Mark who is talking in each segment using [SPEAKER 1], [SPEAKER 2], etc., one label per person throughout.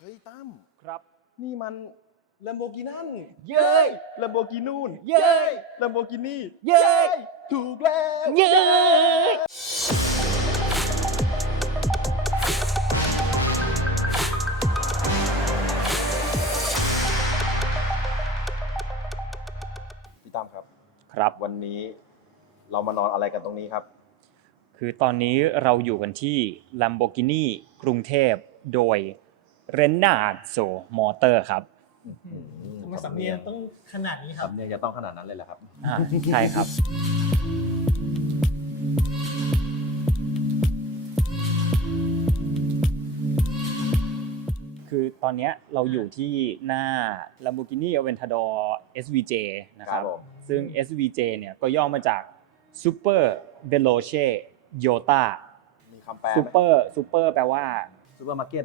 [SPEAKER 1] เฮ้ยตั้ม
[SPEAKER 2] ครับ
[SPEAKER 1] นี่มันลัมโบกินั่น
[SPEAKER 2] เย้ย
[SPEAKER 1] ลัมโบกินูน
[SPEAKER 2] เย้ย
[SPEAKER 1] ลัมโบกินี่
[SPEAKER 2] เย้ย
[SPEAKER 1] ถูกแล้ว
[SPEAKER 2] เย้ย
[SPEAKER 1] พี่ตั้มครับ
[SPEAKER 2] ครับ
[SPEAKER 1] วันนี้เรามานอนอะไรกันตรงนี้ครับ
[SPEAKER 2] คือตอนนี้เราอยู่กันที่ Lamborghini กรุงเทพโดย r e n a r d s o Motor ครับ
[SPEAKER 3] ทำไมสำเนียงต้องขนาดนี้ครับ
[SPEAKER 1] สำเนียงจะต้องขนาดนั้นเลยเหรอครับ
[SPEAKER 2] อ่าใช่ครับ คือตอนเนี้ยเราอยู่ที่หน้า Lamborghini Aventador SVJ นะครั
[SPEAKER 1] ครับบผม
[SPEAKER 2] ซึ่ง SVJ เนี่ยก็ย่อมาจาก Super Veloce Yota
[SPEAKER 1] มีคำแปลไหม
[SPEAKER 2] Super Super แปลว่า
[SPEAKER 1] ซูเปอร์มาร์เก็ต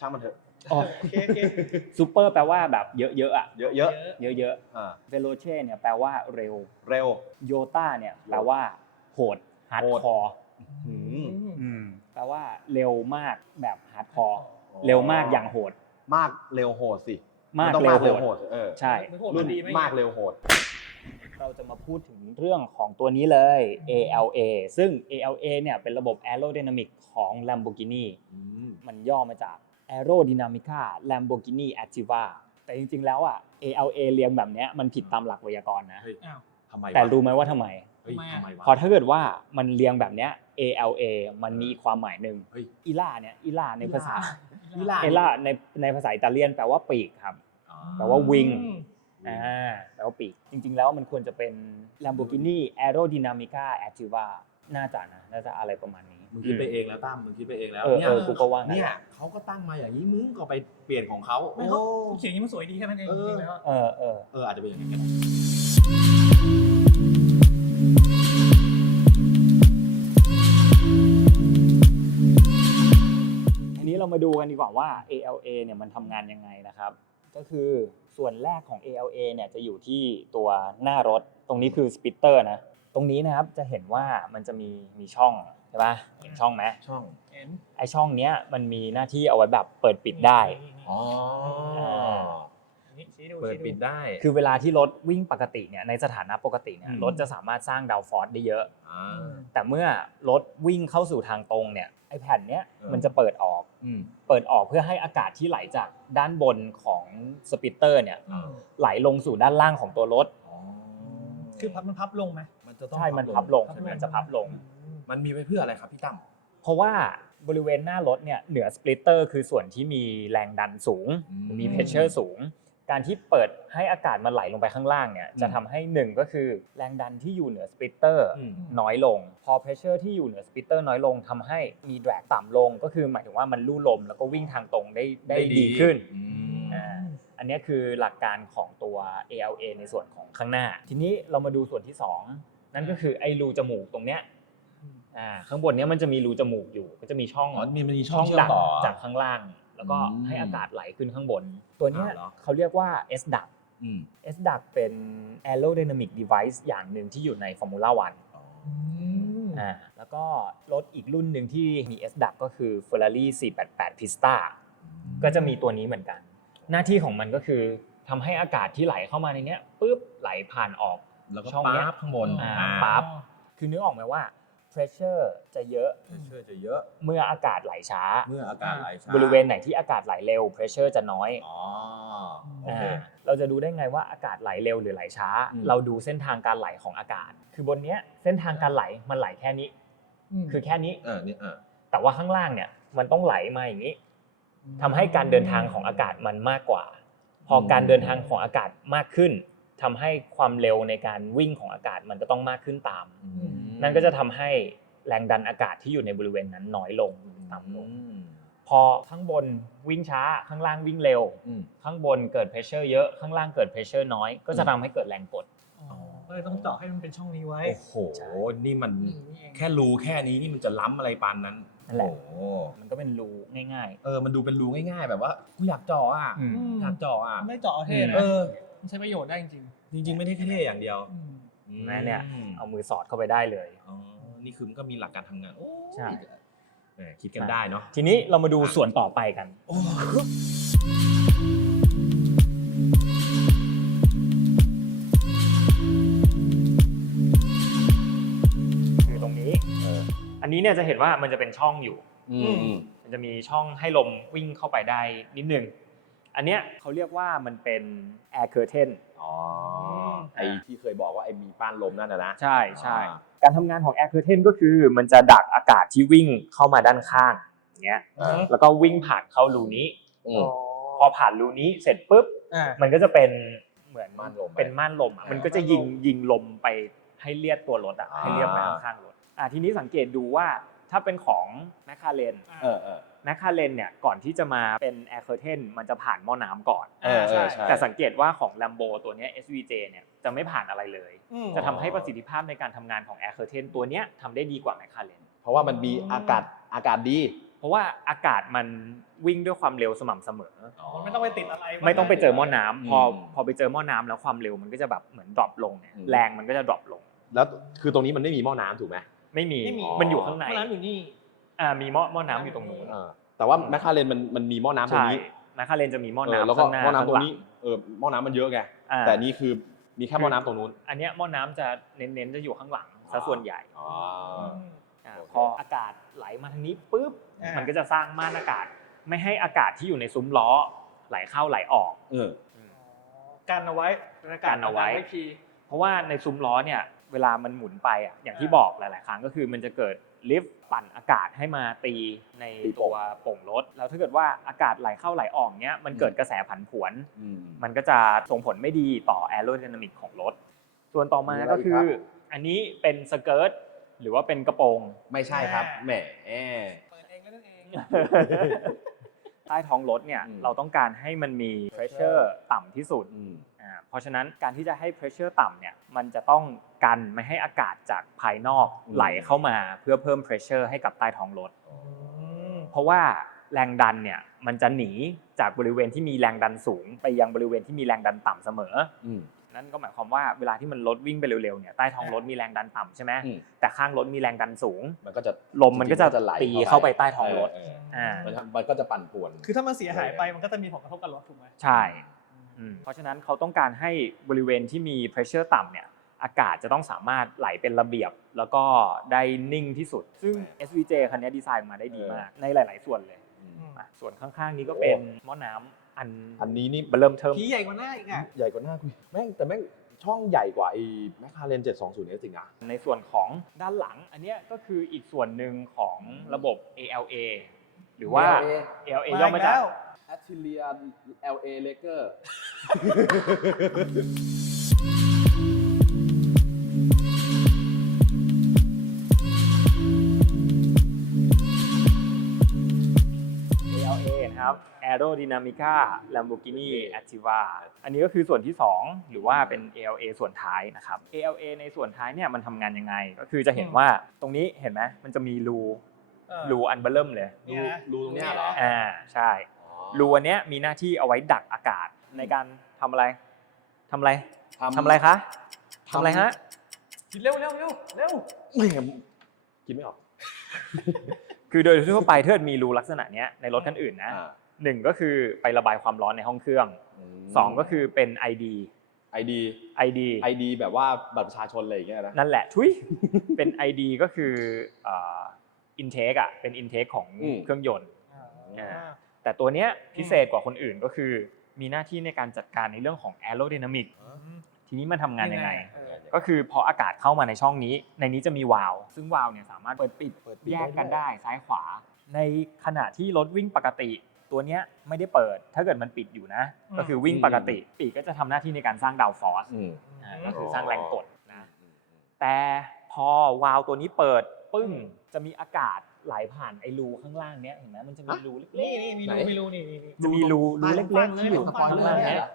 [SPEAKER 1] ช่างมันเถอะ
[SPEAKER 2] อ๋อ
[SPEAKER 3] โอเคโอเค
[SPEAKER 2] Super แปลว่าแบบเยอะๆอะ
[SPEAKER 1] เยอะ
[SPEAKER 2] เยอะ
[SPEAKER 1] ๆอ่า
[SPEAKER 2] ๆ Veloce เนี่ยแปลว่าเร็ว
[SPEAKER 1] เร็ว
[SPEAKER 2] Yota เนี่ยแปลว่าโหด hard
[SPEAKER 1] โหด
[SPEAKER 2] core
[SPEAKER 1] หืม
[SPEAKER 2] อืมแปลว่าเร็วมากแบบ hard core เร็วมากอย่างโหด
[SPEAKER 1] มากเร็วโหดสิ
[SPEAKER 2] มาก
[SPEAKER 1] นต้อง
[SPEAKER 2] เร็ว
[SPEAKER 1] มากเร็ว
[SPEAKER 2] โห
[SPEAKER 1] โห
[SPEAKER 2] ด
[SPEAKER 1] ดเออ
[SPEAKER 2] ใช่
[SPEAKER 3] มันโหด
[SPEAKER 1] รุ่น
[SPEAKER 3] ดีไหม
[SPEAKER 1] มากเร็วโหด
[SPEAKER 2] เราจะมาพูดถึงเรื่องของตัวนี้เลย ALA ซึ่ง ALA เนี่ยเป็นระบบ aerodynamic ของ Lamborghini มันย่อมาจาก Aerodynamica Lamborghini Activa แต่จริงๆ แล้วอะ ALA เรียงแบบเนี้ยมันผิดตามหลักไวยากรณ์นะ
[SPEAKER 1] เฮ้ย
[SPEAKER 3] อ้าว
[SPEAKER 1] ทำไม
[SPEAKER 2] แต่
[SPEAKER 1] วะ
[SPEAKER 2] รู้ไหมว่าทำไม
[SPEAKER 1] เฮ้ย
[SPEAKER 3] ทำไมอะ
[SPEAKER 1] ทำไมวะ
[SPEAKER 2] พอถ้าเกิดว่ามันเรียงแบบเนี้ย ALA มันมีอีกความหมายหนึ่ง
[SPEAKER 1] เฮ้ย
[SPEAKER 2] อีล่าเนี่ย อีล่าในภาษา
[SPEAKER 1] อีล่า
[SPEAKER 2] เอล่าในในภาษาอิตาเลียนแปลว่าปีกครับ แปลว่าวิง
[SPEAKER 3] อืม
[SPEAKER 2] อ่าแปลว่าปีก จริงๆ แล้วมันควรจะเป็น Lamborghini Aerodynamica Activa น่าจะนะ น่าจะอะไรประมาณนี้
[SPEAKER 4] มึงคิดไปเองแล้วตั้มมึงคิดไปเองแล้ว
[SPEAKER 2] เออ
[SPEAKER 4] เนี่ย
[SPEAKER 2] เออกูก็ว่างั้น
[SPEAKER 4] เนี่ยเขาก็ตั้งมาอย่างนี้มึงก็ไปเปลี่ยนของเขา
[SPEAKER 3] ไม่
[SPEAKER 4] โอ้
[SPEAKER 3] เขาเขียนอย่างนี้มันสวยดีแค่นั้นเอง
[SPEAKER 4] เออ
[SPEAKER 3] จริงๆแล้ว
[SPEAKER 2] เออเออ
[SPEAKER 4] เอออาจจะเป็นอย่างนี้ก็ได้
[SPEAKER 2] ทีนี้เรามาดูกันดีกว่าว่า ALA เนี่ยมันทำงานยังไงนะครับ ก็คือส่วนแรกของ ALA เนี่ยจะอยู่ที่ตัวหน้ารถ ตรงนี้คือสปิตเตอร์นะ ตรงนี้นะครับจะเห็นว่ามันจะมีมีช่องใช่ปะเห็นช่องไหม
[SPEAKER 4] ช่อง
[SPEAKER 3] เห็น
[SPEAKER 2] ไอช่องเนี้ยมันมีหน้าที่เอาไว้แบบเปิดปิดได้
[SPEAKER 4] อ๋อ
[SPEAKER 3] นี่ชี้ดู
[SPEAKER 4] เปิด
[SPEAKER 3] ชี้
[SPEAKER 4] ปิดได้
[SPEAKER 2] คือเวลาที่รถวิ่งปกติเนี่ยในสถานะปกติเนี่ย
[SPEAKER 4] อืม
[SPEAKER 2] รถจะสามารถสร้างดาวฟอร์สได้เยอะ
[SPEAKER 4] อ่า
[SPEAKER 2] แต่เมื่อรถวิ่งเข้าสู่ทางตรงเนี่ยไอแผ่นเนี้ย
[SPEAKER 4] เออ
[SPEAKER 2] มันจะเปิดออก
[SPEAKER 4] อืม
[SPEAKER 2] เปิดออกเพื่อให้อากาศที่ไหลจากด้านบนของสปิตเตอร์เนี่ย
[SPEAKER 3] อืม
[SPEAKER 2] ไหลลงสู่ด้านล่างของตัวรถ
[SPEAKER 4] อ๋อ
[SPEAKER 3] คือพับมันพับลงไหม
[SPEAKER 4] มันจะต้อง
[SPEAKER 2] ใช่มันพับลง
[SPEAKER 4] ใช่ไหม
[SPEAKER 2] มันจะพับลง
[SPEAKER 3] อื ม
[SPEAKER 4] มันมีไว้เพื่ออะไรครับพี่ตั้ม
[SPEAKER 2] เพราะว่าบริเวณหน้ารถเนี่ยเหนือสปลิตเตอร์คือส่วนที่มีแรงดันสูง
[SPEAKER 4] อืม
[SPEAKER 2] มีเพชเชอร์สูง การที่เปิดให้อากาศมันไหลลงไปข้างล่างเนี่ย
[SPEAKER 4] อืม
[SPEAKER 2] จะทำให้หนึ่งก็คือแรงดันที่อยู่เหนือสปลิตเตอร์
[SPEAKER 4] อืม
[SPEAKER 2] น้อยลง พอเพชเชอร์ที่อยู่เหนือสปลิตเตอร์น้อยลงทำให้มีแดรกต่ำลง ก็คือหมายถึงว่ามันลู่ลมแล้วก็วิ่งทางตรงได้ได้ดีขึ้น
[SPEAKER 4] อืม
[SPEAKER 2] อ่าอันนี้คือหลักการของตัว ALA ในส่วนของข้างหน้า ทีนี้เรามาดูส่วนที่ 2 นั่นก็คือไอ้รูจมูกตรงเนี้ย อ่าข้างบนเนี้ยมันจะมีรูจมูกอยู่ ก็จะมีช่อง
[SPEAKER 4] อ๋อมีมันมีช่องเชื่อ
[SPEAKER 2] ดั
[SPEAKER 4] มต่อ
[SPEAKER 2] จากข้างล่าง แล้วก็
[SPEAKER 4] อืม
[SPEAKER 2] ให้อากาศไหลขึ้นข้างบน ตัวเนี้ย
[SPEAKER 4] อ้าวเหรอ
[SPEAKER 2] เขาเรียกว่า S duct
[SPEAKER 4] อืม
[SPEAKER 2] S duct เป็น aerodynamic device อย่างหนึ่งที่อยู่ใน Formula One
[SPEAKER 4] อ๋อ
[SPEAKER 3] อืม
[SPEAKER 2] อ่าแล้วก็รถอีกรุ่นหนึ่งที่มี S duct ก็คือ Ferrari 488 Pista ก็จะมีตัวนี้เหมือนกัน หน้าที่ของมันก็คือทำให้อากาศที่ไหลเข้ามาในเนี้ยปุ๊บไหลผ่านออก
[SPEAKER 4] แล้วก็
[SPEAKER 2] ช่องเนี้ย
[SPEAKER 4] ปั๊บข้างบน
[SPEAKER 2] อ่าปั๊บ คือนึกออกไหมว่า pressure จะเยอะ
[SPEAKER 4] เชื่อจะเยอะ
[SPEAKER 2] เมื่ออากาศไหลช้า
[SPEAKER 4] เมื่ออากาศไหลช้า
[SPEAKER 2] บริเวณไหนที่อากาศไหลเร็ว pressure จะน้อย
[SPEAKER 4] อ๋อโอเค
[SPEAKER 2] อ่าเราจะดูได้ไงว่าอากาศไหลเร็วหรือไหลช้า
[SPEAKER 4] อืม
[SPEAKER 2] เราดูเส้นทางการไหลของอากาศ คือบนเนี้ยเส้นทางการไหลมันไหลแค่นี้ คือแค่นี้
[SPEAKER 4] เออเนี่ยเออ
[SPEAKER 2] แต่ว่าข้างล่างเนี่ยมันต้องไหลมาอย่างนี้ทำให้การเดินทางของอากาศมันมากกว่า พอการเดินทางของอากาศมากขึ้นทำให้ความเร็วในการวิ่งของอากาศมันก็ต้องมากขึ้นตาม
[SPEAKER 4] อืม
[SPEAKER 2] นั่นก็จะทำให้แรงดันอากาศที่อยู่ในบริเวณนั้นน้อยลงต่ำลง
[SPEAKER 4] อืม
[SPEAKER 2] พอข้างบนวิ่งช้าข้างล่างวิ่งเร็ว
[SPEAKER 4] อืม
[SPEAKER 2] ข้างบนเกิดเพรสเชอร์เยอะข้างล่างเกิดเพรสเชอร์น้อย ก็จะทำให้เกิดแรงกด
[SPEAKER 3] อ๋อก็เลยต้องเจาะให้มันเป็นช่องนี้ไว้
[SPEAKER 4] โอ้โห
[SPEAKER 2] ใช่
[SPEAKER 4] นี่มัน
[SPEAKER 3] อืมนี่เอง
[SPEAKER 4] แค่รูแค่นี้นี่มันจะล้ำอะไรปานนั้น
[SPEAKER 2] นั่นแหละ
[SPEAKER 4] โอ้โห
[SPEAKER 2] มันก็เป็นรูง่าย
[SPEAKER 4] เออ มันดูเป็นรูง่ายๆ แบบว่ากูอยากเจาะอะ
[SPEAKER 2] ๆอืม
[SPEAKER 3] ม
[SPEAKER 4] อยากเจาะอะ
[SPEAKER 3] ไม่เจาะเอาเท่นะ
[SPEAKER 4] เออ
[SPEAKER 3] มันใช้ประโยชน์ได้จริง
[SPEAKER 4] จริง ๆ ไม่ได้แค่เท่อย่างเดียว
[SPEAKER 3] ๆอืม
[SPEAKER 2] แม่เนี่ย
[SPEAKER 4] อืม
[SPEAKER 2] เอามือสอดเข้าไปได้เลย
[SPEAKER 4] อ๋อนี่คือมันก็มีหลักการทำงานโอ้ย
[SPEAKER 2] ใช่
[SPEAKER 4] แหมคิดกันได้เนาะ
[SPEAKER 2] ทีนี้เรามาดูส่วนต่อไปกันคือตรงนี้
[SPEAKER 1] เออ
[SPEAKER 2] อันนี้เนี่ยจะเห็นว่ามันจะเป็นช่องอยู่
[SPEAKER 1] อืมอืม
[SPEAKER 2] มันจะมีช่องให้ลมวิ่งเข้าไปได้นิดนึง อันเนี้ยเขาเรียกว่ามันเป็น air curtain
[SPEAKER 1] อ๋อไอที่เคยบอกว่าไอมีป้านลมนั่นนะนะ
[SPEAKER 2] ใช่ใช่
[SPEAKER 1] อ่า
[SPEAKER 2] การทำงานของ air curtain ก็คือมันจะดักอากาศที่วิ่งเข้ามาด้านข้างอย่างเงี้ย
[SPEAKER 1] อ่า
[SPEAKER 2] แล้วก็วิ่งผ่านเข้ารูนี้
[SPEAKER 1] อื
[SPEAKER 3] อ๋
[SPEAKER 1] ม
[SPEAKER 3] อ
[SPEAKER 2] พอผ่านรูนี้เสร็จปุ๊บ
[SPEAKER 3] อ่า
[SPEAKER 2] มันก็จะเป็นเหมือน
[SPEAKER 1] ม่านลม
[SPEAKER 2] เป็นม่านลมอะ
[SPEAKER 1] อ่ามั
[SPEAKER 2] มันก็จะยิงยิงลมไปให้เลียดตัวรถอะ
[SPEAKER 1] อ่า
[SPEAKER 2] ให้เลียดไปข้างๆรถอะทีนี้สังเกตดูว่าถ้าเป็นของแมคคาเรน
[SPEAKER 1] เออเออ
[SPEAKER 2] แมคคาเรนเนี่ยก่อนที่จะมาเป็นแอร์เคอร์เทนมันจะผ่านหม้อน้ำก่อน
[SPEAKER 1] เออเออใช่
[SPEAKER 2] แต่สังเกตว่าของ Lambo ตัวเนี้ย SVJ เนี่ยจะไม่ผ่านอะไรเลย
[SPEAKER 3] อืม
[SPEAKER 2] จะทำให้ประสิทธิภาพในการทำงานของ Air Curtain ตัวเนี้ยทำได้ดีกว่า McLaren
[SPEAKER 1] เพราะว่ามันมีอากาศอากาศดี
[SPEAKER 2] เพราะว่าอากาศมันวิ่งด้วยความเร็วสม่ำเสมอ
[SPEAKER 3] มันไม่ต้องไปติดอะไร
[SPEAKER 2] ไม่ต้องไปเจอหม้อน้ำพอ
[SPEAKER 1] อืม
[SPEAKER 2] พอไปเจอหม้อน้ำแล้วความเร็วมันก็จะแบบเหมือนดรอปลงเนี่ย
[SPEAKER 1] อืม
[SPEAKER 2] แรงมันก็จะดรอปลง
[SPEAKER 1] แล้วคือตรงนี้มันไม่มีหม้อน้ำถูกไหม
[SPEAKER 2] ไม่มี
[SPEAKER 3] ไม่มี
[SPEAKER 2] มันอยู่ข้างใน
[SPEAKER 3] เพราะร้านอยู่นี่
[SPEAKER 2] อ่ามีหม้อหม้อน้ำอยู่ตรงนู้น
[SPEAKER 1] เออแต่ว่าแมคคาเรนมันมันมีหม้อน้ำตรง
[SPEAKER 2] ใช่
[SPEAKER 1] นี้
[SPEAKER 2] แมคคาเรนจะมีหม้อ
[SPEAKER 1] เออ
[SPEAKER 2] น้ำ
[SPEAKER 1] แล้วก็
[SPEAKER 2] ข้างหน้า
[SPEAKER 1] หม้อน้ำตรง
[SPEAKER 2] ข้างหลั
[SPEAKER 1] นี้เออหม้อน้ำมันเยอะไง
[SPEAKER 2] อ่า
[SPEAKER 1] แต่นี่คือมีแค่หม้อน้ำตรงนู้น
[SPEAKER 2] อันเนี้ยหม้อน้ำจะเน้นๆจะอยู่ข้างหลังซะส่วนใหญ่
[SPEAKER 1] อ๋อ
[SPEAKER 2] อ่า
[SPEAKER 1] โอเค
[SPEAKER 2] พออากาศไหลมาทางนี้ปุ๊บ
[SPEAKER 3] อ่ามั
[SPEAKER 2] มันก็จะสร้างม่านอากาศ ไม่ให้อากาศที่อยู่ในซุ้มล้อไหลเข้าไหลออก
[SPEAKER 1] เออ
[SPEAKER 3] กันเอาไว้บรรยากาศ
[SPEAKER 2] กันเอาไว้
[SPEAKER 3] ที
[SPEAKER 2] เพราะว่าในซุ้มล้อเนี่ย เวลามันหมุนไปอะอย่างที่บอกหลาย ๆ ครั้งก็คือมันจะเกิดลิฟต์ปั่นอากาศให้มาตีใน
[SPEAKER 1] ตีโป่ง
[SPEAKER 2] ตัวโป่งรถ แล้วถ้าเกิดว่าอากาศไหลเข้าไหลออกเนี้ยมันเกิดกระแสผันผวน
[SPEAKER 1] อืม
[SPEAKER 2] มันก็จะส่งผลไม่ดีต่อแอโร d y นามิกของรถ ส่วนต่อมา
[SPEAKER 1] มีอะไร
[SPEAKER 2] ก็คือ
[SPEAKER 1] อีกครับ
[SPEAKER 2] อันนี้เป็นสเกิร์ตหรือว่าเป็นกระโปรง
[SPEAKER 1] ไม่ใช่ครับแหม
[SPEAKER 3] เปิดเองก็นั่นเอง
[SPEAKER 2] ใต้ท้องรถเนี่ย
[SPEAKER 1] อืม
[SPEAKER 2] เราต้องการให้มันมี pressure ต่ำที่สุด
[SPEAKER 1] อืม
[SPEAKER 2] อ่า เพราะฉะนั้นการที่จะให้ pressure ต่ำเนี่ยมันจะต้องกันไม่ให้อากาศจากภายนอก
[SPEAKER 1] อืม
[SPEAKER 2] ไหลเข้ามาเพื่อเพิ่ม pressure ให้กับใต้ท้องรถ
[SPEAKER 3] อืม
[SPEAKER 2] เพราะว่าแรงดันเนี่ยมันจะหนีจากบริเวณที่มีแรงดันสูง ไปยังบริเวณที่มีแรงดันต่ำเสมอ
[SPEAKER 1] อืม
[SPEAKER 2] นั่นก็หมายความว่าเวลาที่มันรถวิ่งไปเร็วๆเนี่ยใต้ท้องรถมีแรงดันต่ำใช่ไหม
[SPEAKER 1] อืม
[SPEAKER 2] แต่ข้างรถมีแรงดันสูง
[SPEAKER 1] มันก็จะ
[SPEAKER 2] ลมมันก็จะ
[SPEAKER 1] ไหล
[SPEAKER 2] ตีเข้าไปใต้ท้องรถ
[SPEAKER 1] เออ
[SPEAKER 2] อ่า
[SPEAKER 1] มันทำมันก็จะปั่นป่วน
[SPEAKER 3] คือถ้ามันเสียหายไปมันก็จะมีผลกระทบกับรถถูกไหม
[SPEAKER 2] ใช่อืม เพราะฉะนั้นเขาต้องการให้บริเวณที่มี pressure ต่ำเนี่ยอากาศจะต้องสามารถไหลเป็นระเบียบ แล้วก็ได้นิ่งที่สุด ซึ่ง SVJ คันนี้ดีไซน์ออกมาได้ดีมากในหลาย ๆ ส่วนเลย
[SPEAKER 1] อืม
[SPEAKER 2] อะส่วนข้างๆนี้ก็เป็นหม้อน้ำอัน
[SPEAKER 1] อันนี้นี่
[SPEAKER 2] เบอร์เริ่มเทิม
[SPEAKER 3] ผีใหญ่กว่าหน้าอีกอะ
[SPEAKER 1] ใหญ่กว่าหน้ากูอีกแม่งแต่แม่งช่องใหญ่กว่าไอ้แมคคาเรน720 S จริงอะ
[SPEAKER 2] ในส่วนของด้านหลัง อันเนี้ยก็คืออีกส่วนหนึ่งของระบบ ALA หรือว่า ALA ย่อมาจาก
[SPEAKER 3] แล้ว
[SPEAKER 1] a t t i l i a LA Laker
[SPEAKER 2] ALA นะครับ Aerodynamica Lamborghini Activa อันนี้ก็คือส่วนที่ 2 หรือว่าเป็น ALA ส่วนท้ายนะครับ ALA ในส่วนท้ายเนี่ยมันทำงานยังไง ก็คือจะเห็นว่าตรงนี้เห็นไหมมันจะมีรู
[SPEAKER 3] เออ
[SPEAKER 2] รูอันเบลเริ่มเลย
[SPEAKER 3] เนี่ยนะ
[SPEAKER 1] รูตรงเนี้ยเหรอ
[SPEAKER 2] อ่าใช่ รูอันเนี้ยมีหน้าที่เอาไว้ดักอากาศในการทำอะไรทำอะไรทำอะไรคะทำอะไรฮะ
[SPEAKER 3] กินเร็วเร็วเร็วเร็ว
[SPEAKER 1] ไม่คิดไม่ออก
[SPEAKER 2] คือโดยทั่วไปถ้าเกิดมีรูลักษณะเนี้ยในรถคันอื่นนะ
[SPEAKER 1] อ่า
[SPEAKER 2] หนึ่งก็คือไประบายความร้อนในห้องเครื่อง
[SPEAKER 1] ม
[SPEAKER 2] สองก็คือเป็น ID
[SPEAKER 1] ID
[SPEAKER 2] ID
[SPEAKER 1] ID แบบว่าบัตรประชาชนอะไรอย่างเงี้ยนะ
[SPEAKER 2] นั่นแหละทุย เป็น ID ก็คือเอ่อ intake อะเป็น intake ของ
[SPEAKER 1] อืม
[SPEAKER 2] เครื่องยนต์
[SPEAKER 3] อ่า
[SPEAKER 2] แต่ตัวเนี้ยพิเศษกว่าคนอื่นก็คือ มีหน้าที่ในการจัดการในเรื่องของ aerodynamic ทีนี้มันทำงานยังไง
[SPEAKER 3] เออ
[SPEAKER 2] ก็คือพออากาศเข้ามาในช่องนี้ ในนี้จะมีวาล์วซึ่งวาล์วเนี่ยสามารถเปิดปิด
[SPEAKER 1] เปิดปิด
[SPEAKER 2] แยกกัน
[SPEAKER 1] ได้
[SPEAKER 2] ได้ซ้ายขวา ในขณะที่รถวิ่งปกติ ตัวเนี้ยไม่ได้เปิด ถ้าเกิดมันปิดอยู่นะก็คือวิ่งปกติ ปีกก็จะทำหน้าที่ในการสร้างดาวฟอร์ส
[SPEAKER 1] อืม
[SPEAKER 2] อ่าก็คือสร้างแรงกดนะ แต่พอวาล์วตัวนี้เปิดปึ้งจะมีอากาศ ไหลผ่านไอ้รูข้างล่างเนี้ยเห็นไหมมันจะมีรูเล็ก
[SPEAKER 3] นี่นี่มี
[SPEAKER 1] ไหน
[SPEAKER 3] รูมีรูนี่นี่นี่
[SPEAKER 2] ๆจะมีรูรูเล็กๆที่อยู่
[SPEAKER 3] สป
[SPEAKER 2] ข้า
[SPEAKER 3] อย
[SPEAKER 2] ง
[SPEAKER 3] เลอร์
[SPEAKER 2] ล่าง
[SPEAKER 3] เนี่
[SPEAKER 2] เนี้
[SPEAKER 3] ย
[SPEAKER 2] ย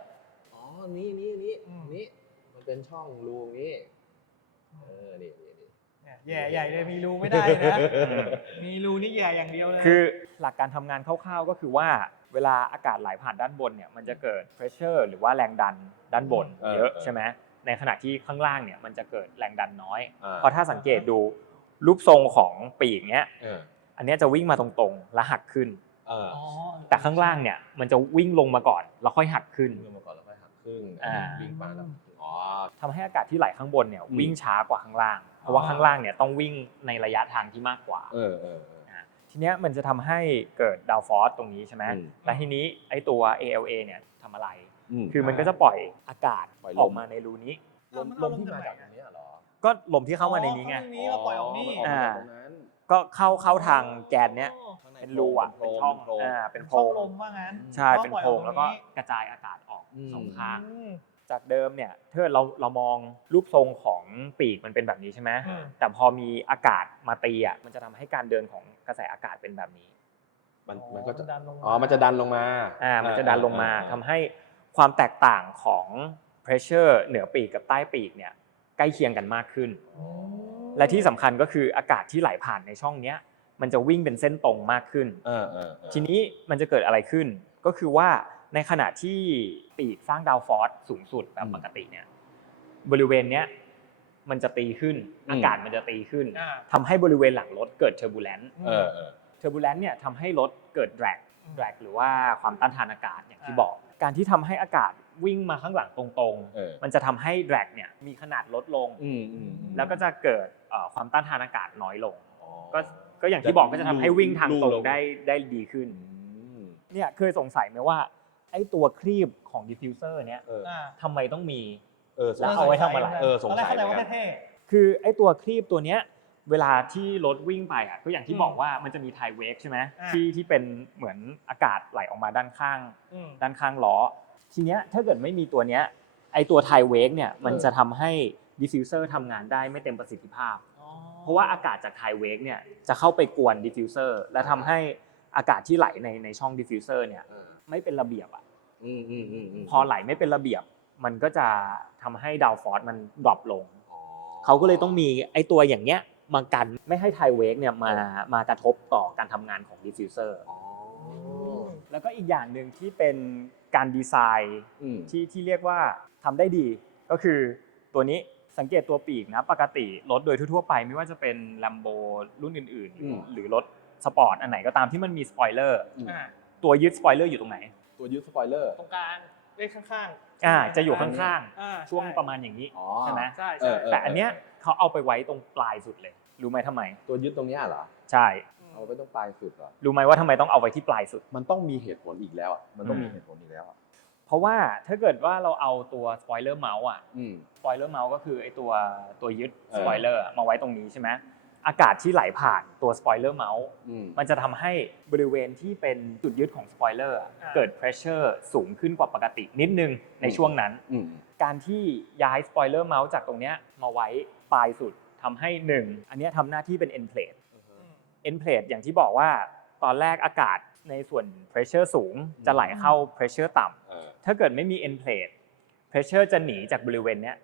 [SPEAKER 1] อ๋อ นี่นี่นี่
[SPEAKER 3] อืม
[SPEAKER 1] นี่ มันเป็นช่องรูนี้ เออ นี่นี่นี่
[SPEAKER 3] เนี่ยแย่ใหญ่เลยมีรูไม่ได้นะ มีรูนี่แย่อย่างเดียวเลย
[SPEAKER 2] คือหลักการทำงานคร่าวๆก็คือว่า เวลาอากาศไหลผ่านด้านบนเนี่ยมันจะเกิด pressure หรือว่าแรงดันด้านบน
[SPEAKER 1] เออ
[SPEAKER 2] เยอะ
[SPEAKER 1] เออ
[SPEAKER 2] ใช่ไหมในขณะที่ข้างล่างเนี่ยมันจะเกิดแรงดันน้อย
[SPEAKER 1] อ่า
[SPEAKER 2] เพราะถ้าสังเกตดู รูปทรงของปีกเนี้ย
[SPEAKER 1] เออ
[SPEAKER 2] อันเนี้ยจะวิ่งมาตรงๆแล้วหักขึ้น
[SPEAKER 1] เออ
[SPEAKER 3] อ๋อ
[SPEAKER 2] แต่ข้างล่างเนี่ยมันจะวิ่งลงมาก่อนแล้วค่อยหักขึ้น
[SPEAKER 1] วิ่งมาก่อนแล้วค่อยหักครึ่ง
[SPEAKER 2] อ่า
[SPEAKER 1] วิ่งมาแล้วอ๋อ
[SPEAKER 2] ทำให้อากาศที่ไหลข้างบนเนี่ย
[SPEAKER 1] อืม
[SPEAKER 2] วิ่งช้ากว่าข้างล่าง เพราะว่าข้างล่างเนี่ยต้องวิ่งในระยะทางที่มากกว่า
[SPEAKER 1] เออเออเออ
[SPEAKER 2] ทีเนี้ยมันจะทำให้เกิดดาวฟอสตรงนี้ใช่ไหม
[SPEAKER 1] อืม
[SPEAKER 2] และทีนี้ไอตัว ALA เนี่ยทำอะไร
[SPEAKER 1] ม
[SPEAKER 2] คือมันก็จะปล่อยอากาศ
[SPEAKER 1] ปล่อยลม
[SPEAKER 2] ออกมาในรูนี้
[SPEAKER 1] ลมลมที่มาจากตรงเนี้ยเหรอ
[SPEAKER 2] ก็ลมที่เข้ามาในนี้ไง
[SPEAKER 3] อ๋อเข้ามาในนี้แล้วปล่อยออกนี่
[SPEAKER 1] อ๋อ
[SPEAKER 2] อ่า
[SPEAKER 1] ตรงนั้น
[SPEAKER 2] ก็เข้าเข้าทางแกนเนี้ย
[SPEAKER 1] ข้างใเป็
[SPEAKER 2] นรูอะ
[SPEAKER 1] โพร
[SPEAKER 2] เป็นช่อง
[SPEAKER 1] โพรง
[SPEAKER 2] อ่าเป็นโพร
[SPEAKER 3] ช่อง
[SPEAKER 2] ง
[SPEAKER 3] ลมว่างั้น
[SPEAKER 2] ใช่
[SPEAKER 3] ก็
[SPEAKER 2] เป็น
[SPEAKER 3] ปล่อย
[SPEAKER 2] โพรง
[SPEAKER 3] ออก
[SPEAKER 2] แล้วก็
[SPEAKER 3] ตรงนี้
[SPEAKER 2] กระจายอากาศออก
[SPEAKER 1] อืม
[SPEAKER 2] สองข้าง
[SPEAKER 3] อืม
[SPEAKER 2] จากเดิมเนี่ยถ้าเราเรามองรูปทรงของปีกมันเป็นแบบนี้ใช่ไหม
[SPEAKER 3] อืม
[SPEAKER 2] แต่พอมีอากาศมาตีอะมันจะทำให้การเดินของกระแสอากาศเป็นแบบนี้
[SPEAKER 1] มันมันก็จะ
[SPEAKER 3] ดันลง
[SPEAKER 1] อ๋อ มันจะดันลงมา
[SPEAKER 2] อ่ามันจะดันลงมา
[SPEAKER 1] อ่
[SPEAKER 2] ทำให้ความแตกต่างของ pressure เหนือปีกกับใต้ปีกเนี่ยใก ล้เคียงกันมากขึ้น
[SPEAKER 3] อืม
[SPEAKER 2] และที่สำคัญก็คืออากาศที่ไหลผ่านในช่องเนี้ยมันจะวิ่งเป็นเส้นตรงมากขึ้น
[SPEAKER 1] เออเออเออ
[SPEAKER 2] ทีนี้มันจะเกิดอะไรขึ้น ก็คือว่าในขณะที่ปีกสร้างดาวฟอร์สสูงสุดแบบปกติเนี่ยบริเวณเนี้ยมันจะตีขึ้น อากาศมันจะตีขึ้น
[SPEAKER 3] อ่า
[SPEAKER 2] ทำให้บริเวณหลังรถเกิดเทอร์บูเลนต์
[SPEAKER 1] เออเออ
[SPEAKER 2] เทอร์บูเลนต์เนี่ยทำให้รถเกิด drag
[SPEAKER 3] อืม
[SPEAKER 2] drag หรือว่าความต้านทานอากาศอย่างที่
[SPEAKER 3] อ่า
[SPEAKER 2] บอก การที่ทำให้อากาศ วิ่งมาข้างหลังตรง
[SPEAKER 1] เออ
[SPEAKER 2] ๆ มันจะทำให้ drag เนี่ยมีขนาดลดลง
[SPEAKER 1] อืมอืมอืม
[SPEAKER 2] แล้วก็จะเกิดเอ่อความต้านทานอากาศน้อยลง
[SPEAKER 1] อ๋อ
[SPEAKER 2] ก็ก็อย่างที่บอกก็จะทำให้วิ่งทางตร
[SPEAKER 1] รู
[SPEAKER 2] ง
[SPEAKER 1] ลง
[SPEAKER 2] ได้ได้ดีขึ้น
[SPEAKER 1] อืม
[SPEAKER 2] เนี่ยเคยสงสัยไหมว่าไอ้ตัวครีบของดิฟฟิวเซอร์เนี่ย
[SPEAKER 1] เออ
[SPEAKER 3] อ่า
[SPEAKER 2] ทำไมต้องมี
[SPEAKER 1] เออ
[SPEAKER 2] แล้วเอาไว้ทำอะไร
[SPEAKER 1] เออสงสัย
[SPEAKER 3] ตอนแรกเข้าใจ
[SPEAKER 1] เหมือน
[SPEAKER 3] ว่า
[SPEAKER 1] กัน
[SPEAKER 3] เท่
[SPEAKER 2] คือไอ้ตัวครีบตัวเนี้ยเวลาที่รถวิ่งไปอะก็อย่างที่
[SPEAKER 3] อืม
[SPEAKER 2] บอกว่ามันจะมีไทเวกใช่ไหม
[SPEAKER 3] อ่า
[SPEAKER 2] ที่ที่เป็นเหมือนอากาศไหลออกมาด้านข้าง
[SPEAKER 3] ๆอืม
[SPEAKER 2] ด้านข้างล้อ ทีเนี้ยถ้าเกิดไม่มีตัวเนี้ยไอตัวไทเวกเนี่ยมันจะทำให้ดิฟฟิวเซอร์ทำงานได้ไม่เต็มประสิทธิภาพ
[SPEAKER 3] อ๋อ
[SPEAKER 2] เพราะว่าอากาศจากไทเวกเนี่ยจะเข้าไปกวนดิฟฟิวเซอร์และทำให้อากาศที่ไหลในในช่องดิฟฟิวเซอร์เนี่ย
[SPEAKER 1] เออ
[SPEAKER 2] ไม่เป็นระเบียบอะ
[SPEAKER 1] อืมอืมอืมม
[SPEAKER 2] พอไหลไม่เป็นระเบียบ มันก็จะทำให้ดาวฟอร์สมันดรอปลง
[SPEAKER 1] อ๋อ
[SPEAKER 2] เขาก็เลยต้องมีไอตัวอย่างเนี้ยมากันไม่ให้ไทเวกเนี่ยมามากระทบต่อการทำงานของดิฟฟิวเซอร์
[SPEAKER 1] อ๋อ
[SPEAKER 2] แล้วก็อีกอย่างหนึ่งที่เป็นการดีไซน์
[SPEAKER 1] อืม
[SPEAKER 2] ที่ที่เรียกว่าทำได้ดี ก็คือตัวนี้สังเกตตัวปีกนะปกติรถโดยทั่วๆไปไม่ว่าจะเป็น Lambo รุ่นอื่น
[SPEAKER 1] อืม
[SPEAKER 2] ๆหรือรถสปอร์ตอันไหนก็ตามที่มันมีสปอยเลอร์
[SPEAKER 1] อืม
[SPEAKER 3] อ่า
[SPEAKER 2] ตัวยึดสปอยเลอร์อยู่ตรงไหน
[SPEAKER 1] ตัวยึดสปอยเลอร์
[SPEAKER 3] ตรงกลางเอ้ยข้างๆ
[SPEAKER 2] อ่า
[SPEAKER 3] ใช่ไหม
[SPEAKER 2] จะอยู่ข้าง
[SPEAKER 3] อ่า
[SPEAKER 2] ๆ ช่วงประมาณอย่างนี้
[SPEAKER 1] อ๋อ
[SPEAKER 2] ใช่ไหม
[SPEAKER 3] ใช่
[SPEAKER 1] เอ
[SPEAKER 3] ใช่
[SPEAKER 1] อเออ
[SPEAKER 2] แต่อันเนี้ยเขาเอาไปไว้ตรงปลายสุดเลย รู้ไหมทำไม
[SPEAKER 1] ตัวยึดตรงเนี้ยเหรอ
[SPEAKER 2] ใช่
[SPEAKER 1] เอาไปตรงปลายสุดเหรอ
[SPEAKER 2] รู้ไหมว่าทำไมต้องเอาไว้ที่ปลายสุด
[SPEAKER 1] มันต้องมีเหตุผลอีกแล้วอะมันต้องมี
[SPEAKER 2] อืม
[SPEAKER 1] เหตุผลอีกแล้วอะ
[SPEAKER 2] เพราะว่าถ้าเกิดว่าเราเอาตัวสปอยเลอร์เมาส์อะ
[SPEAKER 1] อืม
[SPEAKER 2] สปอยเลอร์เมาส์ก็คือไอตัวตัวยึด
[SPEAKER 1] เออ
[SPEAKER 2] สปอยเลอร์มาไว้ตรงนี้ใช่ไหมอากาศที่ไหลผ่านตัวสปอยเลอร์เมาส์
[SPEAKER 1] อืม
[SPEAKER 2] มันจะทำให้บริเวณที่เป็นจุดยึดของสปอยเลอร์เกิด pressure สูงขึ้นกว่าปกตินิดนึงในช่วงนั้น
[SPEAKER 1] อืม
[SPEAKER 2] การที่ย้ายสปอยเลอร์เมาส์จากตรงเนี้ยมาไว้ปลายสุดทำให้หนึ่งอันเนี้ยทำหน้าที่เป็น end plate
[SPEAKER 3] อืม
[SPEAKER 2] end plate อย่างที่บอกว่าตอนแรกอากาศในส่วน pressure สูงจะไหลเข้า pressure ต่ำ
[SPEAKER 1] เออ
[SPEAKER 2] ถ้าเกิดไม่มี end plate pressure จะหนีจากบริเวณเนี้ย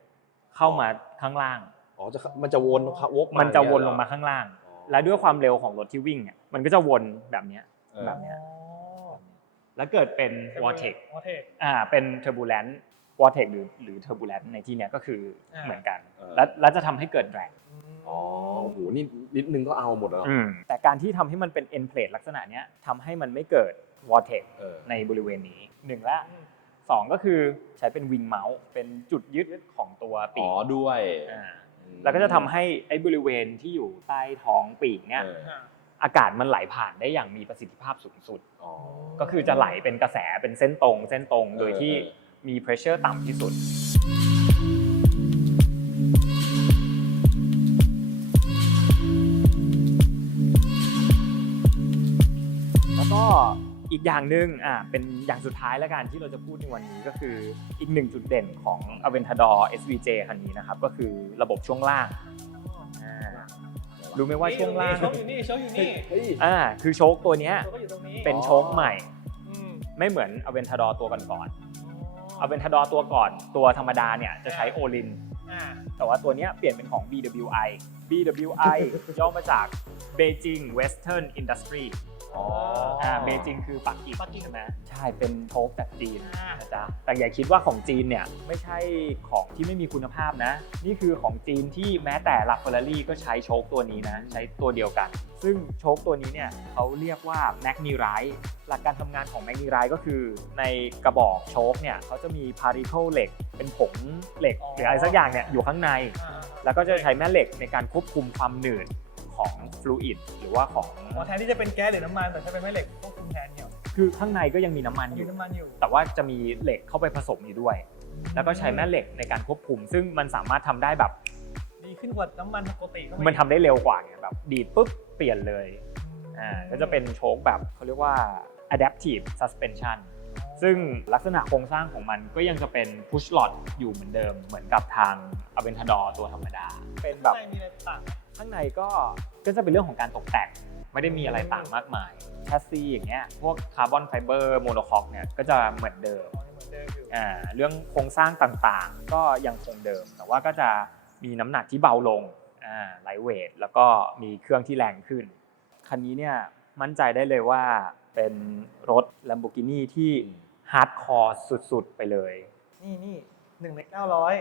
[SPEAKER 2] เข้ามาข้างล่าง
[SPEAKER 1] อ๋อจะมันจะวนวก
[SPEAKER 2] มันจะวน
[SPEAKER 1] อย่
[SPEAKER 2] ล
[SPEAKER 1] เย
[SPEAKER 2] ง
[SPEAKER 1] เหร
[SPEAKER 2] มา
[SPEAKER 1] อ
[SPEAKER 2] ข้างล่าง
[SPEAKER 1] อ๋อ
[SPEAKER 2] และด้วยความเร็วของรถที่วิ่งเนี่ยมันก็จะวนแบบเนี้ย
[SPEAKER 1] เออ
[SPEAKER 2] แบบเนี้ย
[SPEAKER 3] อ๋อ
[SPEAKER 2] แล้วเกิดเป็น vortex
[SPEAKER 3] วอเทก
[SPEAKER 2] อ่าเป็น turbulent vortex หรือหรือ turbulent ในที่เนี้ยก็คือ
[SPEAKER 3] อ่า
[SPEAKER 2] เหมือนกัน
[SPEAKER 1] เออ
[SPEAKER 2] แล้วแล้วจะทำให้เกิด drag
[SPEAKER 1] อ๋อโอ้โหนี่นิดนึงก็เอาหมดแล้ว
[SPEAKER 2] อืมแต่การที่ทำให้มันเป็น end plate ลักษณะเนี้ยทำให้มันไม่เกิด vortex
[SPEAKER 1] เออ
[SPEAKER 2] ในบริเวณนี้หนึ่งละ
[SPEAKER 3] อืม
[SPEAKER 2] สองก็คือใช้เป็น wing mount เป็นจุดยึดของตัวปี
[SPEAKER 1] อ๋อ
[SPEAKER 2] ก
[SPEAKER 1] ด้วย
[SPEAKER 2] อ่าแล้วก็จะทำให้ไอ้บริเวณที่อยู่ใต้ท้องปีกเนี่ย
[SPEAKER 1] เออ
[SPEAKER 3] อ่า
[SPEAKER 2] อากาศมันไหลผ่านได้อย่างมีประสิทธิภาพสูงสุด
[SPEAKER 1] อ๋อ
[SPEAKER 2] ก็คือจะไหลเป็นกระแสเป็นเส้นตรง เส้นตรง โดยที่
[SPEAKER 1] เออ
[SPEAKER 2] มี pressure ต่ำที่สุด อีกอย่างหนึ่งอะเป็นอย่างสุดท้ายแล้วกันที่เราจะพูดในวันนี้ก็คืออีกหนึ่งจุดเด่นของ Aventador SVJ คันนี้นะครับ ก็คือระบบช่วงล่างอ่ารู้ไหมว่าช่วงล่าง
[SPEAKER 3] โชคอยู่นี่โชคอยู่นี่
[SPEAKER 1] เฮ้ย
[SPEAKER 2] อ่าคือโชคตัวเนี้ย
[SPEAKER 3] โชคก็อยู่ตรงนี้
[SPEAKER 2] เป็นโชคใหม่
[SPEAKER 3] อืม
[SPEAKER 2] ไม่เหมือน Aventador ตัวก่อนๆ Aventador ตัวก่อนตัวธรรมดาเนี่ยจะใช้โอลิน
[SPEAKER 3] อ่า
[SPEAKER 2] แต่ว่าตัวเนี้ยเปลี่ยนเป็นของ BWI BWI ย่อมาจาก Beijing Western Industry
[SPEAKER 1] อ๋อ
[SPEAKER 2] อ่าเบจิงคือปักกิ่ง
[SPEAKER 3] ปักกิ่ง
[SPEAKER 2] ใช่ไหมใช่เป็นโชคจากจีน
[SPEAKER 3] อ่า
[SPEAKER 2] นะจ๊ะแต่อย่าคิดว่าของจีนเนี่ยไม่ใช่ของที่ไม่มีคุณภาพนะ นี่คือของจีนที่แม้แต่ลักเฟอร์รี่ก็ใช้โชคตัวนี้นะใช้ตัวเดียวกัน ซึ่งโชคตัวนี้เนี่ยเขาเรียกว่าแมกนีไรหลักการทำงานของแมกนีไรก็คือในกระบอกโชคเนี่ยเขาจะมีพาร์ติเคิลเหล็ก เป็นผงเหล็กหรืออะไรสักอย่างเนี่ยอยู่ข้างใน
[SPEAKER 3] อ่า
[SPEAKER 2] แล้วก็จะใช้แม่เหล็กในการควบคุมความหนืด ของฟลูอิดหรือว่าของ
[SPEAKER 3] อ๋อแทนที่จะเป็นแก๊สหรือน้ำมันแต่ถ้าเป็นแม่เหล็กควบคุมแทนเนี่ย
[SPEAKER 2] คือข้างในก็ยังมีน้ำมันอ
[SPEAKER 3] มี
[SPEAKER 2] ยู่
[SPEAKER 3] น้ำมันอยู่
[SPEAKER 2] แต่ว่าจะมีเหล็กเข้าไปผสมอยู่ด้วย แล้วก็ใช้แม่เหล็กในการควบคุม ซึ่งมันสามารถทำได้แบบ
[SPEAKER 3] ดีขึ้นกว่าน้ำมันปกติก็
[SPEAKER 2] มันทำได้เร็วกว่าไงแบบดีดปุ๊บเปลี่ยนเลยอ่าก็จะเป็นโชคแบบเขาเรียกว่า adaptive suspension ซึ่งลักษณะโครงสร้างของมันก็ยังจะเป็น push rod อยู่เหมือนเดิม เหมือนกับทาง Aventador ตัวธรรมดา เป็นแบบ
[SPEAKER 3] ข้างในมีอะไรต่างไหม
[SPEAKER 2] ข้างในก็ก็จะเป็นเรื่องของการตกแต่งไม่ได้มีอะไรต่างมากมายแชสซีอย่างเงี้ยพวกคาร์บอนไฟเบอร์โมโนคอกเนี่ยก็จะเหมือนเดิม
[SPEAKER 3] อ๋อยังเหมือนเดิมอยู่
[SPEAKER 2] อ่าเรื่องโครงสร้างต่างๆ ก็ยังคงเดิม แต่ว่าก็จะมีน้ำหนักที่เบาลงอ่าไลท์เวทแล้วก็มีเครื่องที่แรงขึ้น คันนี้เนี่ยมั่นใจได้เลยว่าเป็นรถ Lamborghini ที่ฮาร์ดคอร์สุดๆ ไปเลย
[SPEAKER 3] นี่นี่หนึ่งในเก้าร้อย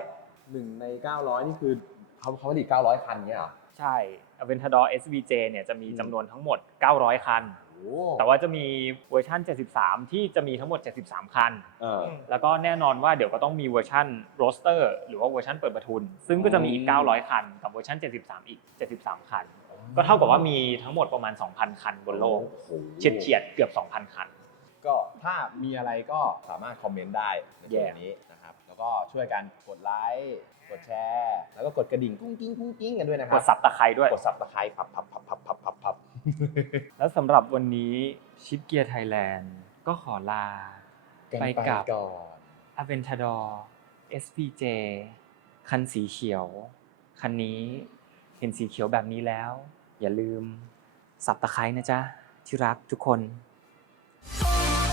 [SPEAKER 1] หนึ่งใน 900 นี่คือเขาเขาผลิต900 คันเนี้ยเหรอ
[SPEAKER 2] ใช่ Aventador SVJ เนี่ยจะมี
[SPEAKER 1] อืม
[SPEAKER 2] จำนวนทั้งหมด 900 คัน
[SPEAKER 1] โอ้
[SPEAKER 2] แต่ว่าจะมีเวอร์ชัน 73 ที่จะมีทั้งหมด 73 คัน
[SPEAKER 1] เออ
[SPEAKER 2] แล้วก็แน่นอนว่าเดี๋ยวก็ต้องมีเวอร์ชันโรสเตอร์หรือว่าเวอร์ชันเปิดประทุน ซึ่งก็จะมีอีก
[SPEAKER 1] อืม
[SPEAKER 2] 900 คัน กับเวอร์ชัน 73 อีก 73 คัน ก็เท่ากับว่ามีทั้งหมดประมาณ 2,000 คันบนโลก
[SPEAKER 1] โอ้โห
[SPEAKER 2] เฉียดเฉียดๆเกือบ 2,000 คัน
[SPEAKER 1] ก็ถ้ามีอะไรก็สามารถคอมเมนต์ได้ในส่วน
[SPEAKER 2] Yeah
[SPEAKER 1] นี้นะครับ แล้วก็ช่วยกันกดไลค์ กดแชร์ แล้วก็กดกระดิ่งกุ้งกิ้งกุ้งกิ้งกันด้วยนะค
[SPEAKER 2] ก
[SPEAKER 1] รับ
[SPEAKER 2] ดสับตะไคร้ด้วย
[SPEAKER 1] กดสับตะไคร้พับพับพับพับพับพับพับ
[SPEAKER 2] แล้วสำหรับวันนี้ชิปเกียร์ไทยแลนด์ก็ขอลา
[SPEAKER 1] กัน
[SPEAKER 2] ไป
[SPEAKER 1] ไป
[SPEAKER 2] กับ
[SPEAKER 1] ก่อน
[SPEAKER 2] Aventador SPJ คันสีเขียว คันนี้เห็นสีเขียวแบบนี้แล้ว อย่าลืมสับตะไคร้นะจ๊ะ ที่รักทุกคน
[SPEAKER 5] Thank